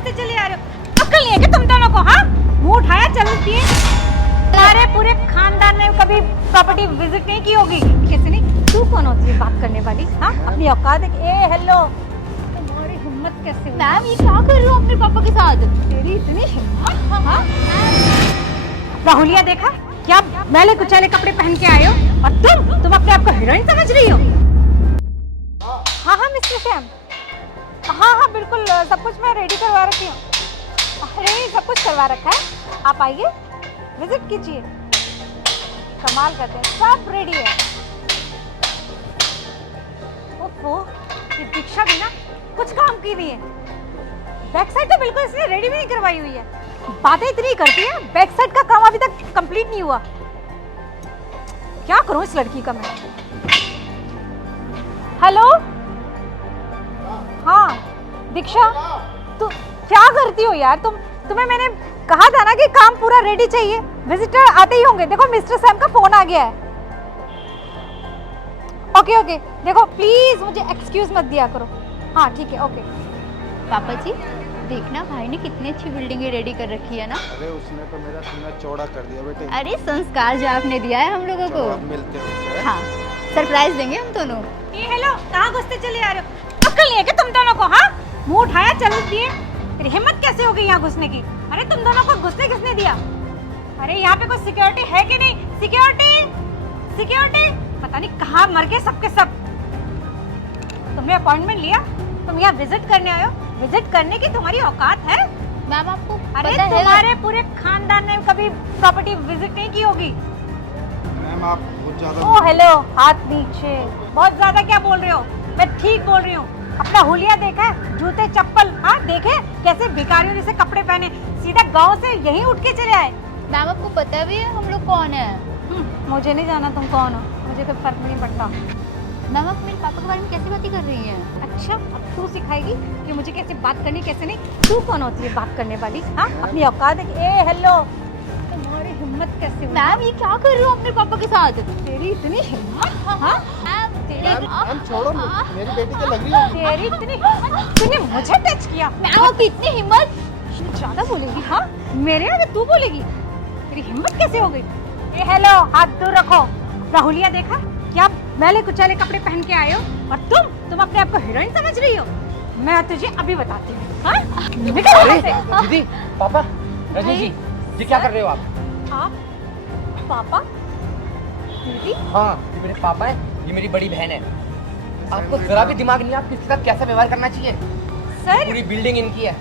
घुसते चले आ रहे हो? अक्ल नहीं है क्या तुम दोनों को? हाँ, मुंह उठाया चलती है। सारे पूरे खानदान ने कभी प्रॉपर्टी विजिट नहीं की होगी। कैसे नहीं? तू कौन होती है बात करने वाली? हाँ, अपनी औकात है। ए हेलो, तुम्हारी हिम्मत कैसे हुई? मैम ये क्या कर रही हो अपने पापा के साथ? तेरी इतनी हिम्मत? हाँ, राहुलिया देखा क्या मैले कुचैले कपड़े पहन के आए हो? और तुम अपने आप को हीरोइन समझ रही हो? हाँ हाँ मिस्टर श्याम, हाँ हाँ बिल्कुल, सब कुछ मैं रेडी करवा रखी हूँ। अरे सब कुछ करवा रखा है, आप आइए विजिट कीजिए। कमाल करते हैं, सब रेडी है। ओहो, ये दीक्षा भी ना कुछ काम की नहीं है। बैक साइड तो बिल्कुल इसने रेडी भी नहीं करवाई हुई है। बातें इतनी करती है, बैक साइड का काम अभी तक कंप्लीट नहीं हुआ। क्या करूं इस लड़की का मैं? हेलो, हाँ दीक्षा, तू क्या करती हो यार? तुम्हें मैंने कहा था ना कि काम पूरा रेडी चाहिए, विजिटर आते ही होंगे। देखो मिस्टर सैम का फोन आ गया है। ओके ओके, देखो प्लीज मुझे एक्सक्यूज मत दिया करो। हाँ ठीक है, ओके। पापा जी देखना, भाई ने कितनी अच्छी बिल्डिंग रेडी कर रखी है ना। अरे उसने तो मेरा सीना चौड़ा कर दिया बेटे। अरे संस्कार जो आपने दिया है हम लोगों को। अब मिलते हैं उससे। हाँ, सरप्राइज देंगे हम दोनों। ये हेलो, कहाँ घुसते चले आ रहे हो? अक्ल नहीं है क्या तुम दोनों को? हाँ, मुंह उठाया चलती है। तेरी हिम्मत कैसे हो गई यहाँ घुसने की? अरे तुम दोनों को घुसने किसने दिया? अरे यहाँ पे कोई सिक्योरिटी है कि नहीं? सिक्योरिटी सिक्योरिटी, पता नहीं कहाँ मर गए सबके सब। तुमने अपॉइंटमेंट लिया, तुम यहाँ विजिट करने आए हो? विजिट करने की तुम्हारी औकात है? मैम आपको अरे पता है तुम्हारे पूरे खानदान ने कभी प्रॉपर्टी विजिट नहीं की होगी। मैम आप बहुत ज्यादा। ओ हेलो, हाथ नीचे। बहुत ज्यादा क्या बोल रहे हो? मैं ठीक बोल रही हूँ। अपना हुलिया देखा है? जूते चप्पल, हाँ देखे कैसे भिखारियों जैसे कपड़े पहने, सीधा गांव से यहीं उठ के चले आए। मैम आपको पता भी है हम लोग कौन है? मुझे नहीं जाना तुम कौन हो, मुझे कोई फर्क नहीं पड़ता। मैम आप मेरे पापा के बारे में कैसी बातें कर रही हैं? अच्छा, अब तू सिखाएगी कि मुझे कैसे बात करनी कैसे नहीं? तू कौन होती है बात करने वाली? हाँ, अपनी औकात है। ए हेलो, तुम्हारी हिम्मत कैसे हुई? मैम ये क्या कर रही हो अपने पापा के साथ? तेरी इतनी हिम्मत? हाँ, मैम छोड़ो, मेरी बेटी तो लग रही है। तेरी इतनी हिम्मत, तूने मुझे टच किया। मैम आपकी इतनी हिम्मत? ज्यादा बोलेगी? हाँ, मेरे आगे तू बोलेगी? तेरी हिम्मत कैसे हो गई? ये हेलो, हाथ दूर रखो। राहुलिया देखा क्या मैले कुचैले कपड़े पहन के आए हो? और तुम अपने आप को हीरोइन समझ रही हो? मैं तुझे अभी बताती हूँ। हाँ, निकल यहाँ से। दीदी, पापा, रजनी जी, ये क्या कर रहे हो आप? आप पापा? दीदी? हाँ, ये मेरे पापा है, ये मेरी बड़ी बहन है। आपको जरा भी दिमाग नहीं है, आप किसके साथ कैसा व्यवहार करना चाहिए? सर, पूरी बिल्डिंग इनकी है,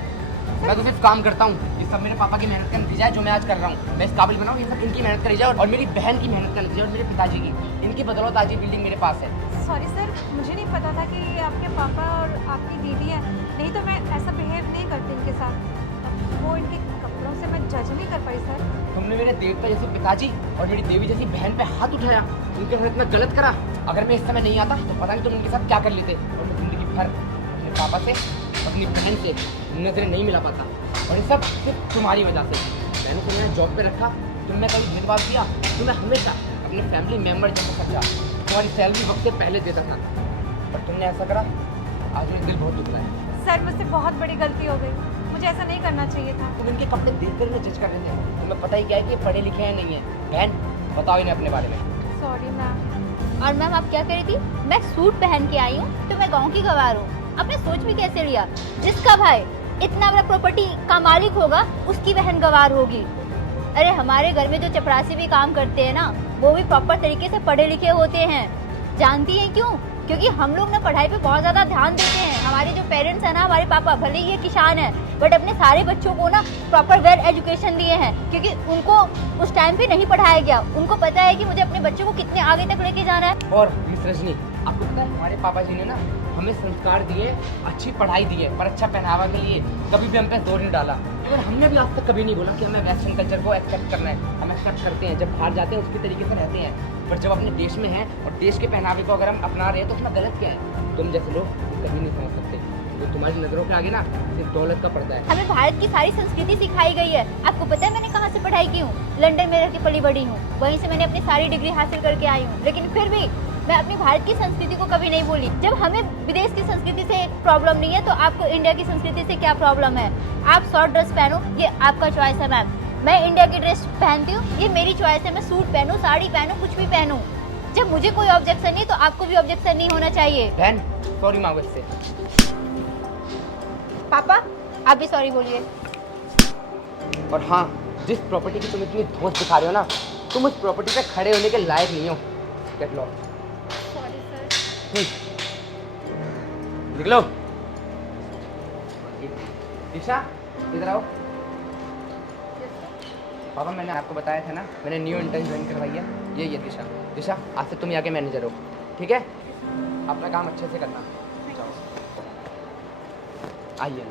मैं तो सिर्फ काम करता हूँ। ये सब मेरे पापा की मेहनत का नतीजा है जो मैं आज कर रहा हूँ। मैं इस काबिल बना हूँ, ये सब इनकी मेहनत का नतीजा है और मेरी बहन की मेहनत का नतीजा और मेरे पिताजी की। इनकी बदौलत आज ये बिल्डिंग मेरे पास है। सॉरी सर, मुझे नहीं पता था कि ये आपके पापा और आपकी दीदी है। नहीं तो मैं ऐसा बिहेव नहीं करती इनके साथ। वो इनके कपड़ों से मैं जज नहीं कर पाई सर। तुमने मेरे देवता जैसे पिताजी और मेरी देवी जैसी बहन पे हाथ उठाया, उनके साथ इतना गलत करा। अगर मैं इस समय नहीं आता तो पता नहीं तुम उनके साथ क्या कर लेते। और मैं जिंदगी भर अपने पापा से, अपनी बहन से नजरें नहीं मिला पाता, और ये सब सिर्फ तुम्हारी वजह से। मैंने तुम्हें यहाँ जॉब पे रखा, तुमने कभी भेदभाव किया? तुम्हें हमेशा अपने फैमिली मेम्बर जैसा समझा, तुम्हारी सैलरी वक्त से पहले देता था, पर तुमने ऐसा करा। आज मेरा दिल बहुत दुख रहा है। सर, मुझसे बहुत बड़ी गलती हो गई, मुझे ऐसा नहीं करना चाहिए था। तुम इनके कपड़े देखकर इन्हें जज कर रहे थे, तुम्हें पता ही क्या है कि ये पढ़े लिखे हैं नहीं है। बहन, बताओ इन्हें अपने बारे में। Sorry ma'am. और मैम आप क्या कह रही थी? मैं सूट पहन के आई हूँ तो मैं गाँव की गवार हूँ। आपने सोच भी कैसे लिया? जिसका भाई इतना बड़ा प्रॉपर्टी का मालिक होगा उसकी बहन गवार होगी। अरे हमारे घर में जो चपरासी भी काम करते हैं ना, वो भी प्रॉपर तरीके से पढ़े लिखे होते हैं। जानती हैं क्यों? क्योंकि हम लोग ना पढ़ाई पे बहुत ज़्यादा ध्यान देते हैं। हमारे जो पेरेंट्स हैं ना, हमारे पापा भले ही ये किसान है बट अपने सारे बच्चों को ना प्रॉपर वेल एजुकेशन दिए हैं, क्योंकि उनको उस टाइम पे नहीं पढ़ाया गया। उनको पता है कि मुझे अपने बच्चों को कितने आगे तक लेके जाना है। और मिस रजनी, आपको पता है हमारे पापा जी ने ना हमें संस्कार दिए, अच्छी पढ़ाई दी है, पर अच्छा पहनावा के लिए कभी भी हम पे जोर नहीं डाला। और हमने भी आज तक कभी नहीं बोला कि हमें वेस्टर्न कल्चर को एक्सेप्ट करना है। हम एक्सेप्ट करते हैं, जब बाहर जाते हैं उसके तरीके से रहते हैं, पर जब अपने देश में हैं और देश के पहनावे को अगर हम अपना रहे हैं तो उसमें गलत क्या है? तुम जैसे लोग कभी नहीं समझ सकते, तो तुम्हारी नज़रों के आगे ना सिर्फ दौलत का पर्दा है। हमें भारत की सारी संस्कृति सिखाई गई है। आपको पता है मैंने कहाँ से पढ़ाई की हूँ? लंदन में रह के पली बड़ी हूँ, वहीं से मैंने अपनी सारी डिग्री हासिल करके आई हूँ। लेकिन फिर भी मैं अपनी भारत की संस्कृति को कभी नहीं भूली। जब हमें विदेश की संस्कृति से प्रॉब्लम नहीं है तो आपको इंडिया की संस्कृति से क्या प्रॉब्लम है? आप शॉर्ट ड्रेस पहनो, ये आपका चॉइस है मैम। मैं इंडिया की ड्रेस पहनती हूँ, ये मेरी चॉइस है। मैं सूट पहनूं, साड़ी पहनूं, कुछ भी पहनूं। जब मुझे कोई ऑब्जेक्शन नहीं तो आपको भी ऑब्जेक्शन नहीं होना चाहिए। बहन सॉरी मांगो इससे। पापा आप भी सॉरी बोलिए। और हाँ, जिस प्रॉपर्टी की तुम इतनी धौंस दिखा रहे हो ना, तुम उस प्रॉपर्टी पे खड़े होने के लायक नहीं हो। Get lost. Sorry sir. निकलो। दिशा इधर आओ। पापा मैंने आपको बताया था ना, मैंने न्यू इंटर्न ज्वाइन करवाई है। ये दिशा। दिशा आज से तुम यहाँ के मैनेजर हो, ठीक है? अपना काम अच्छे से करना। जाओ। आइए।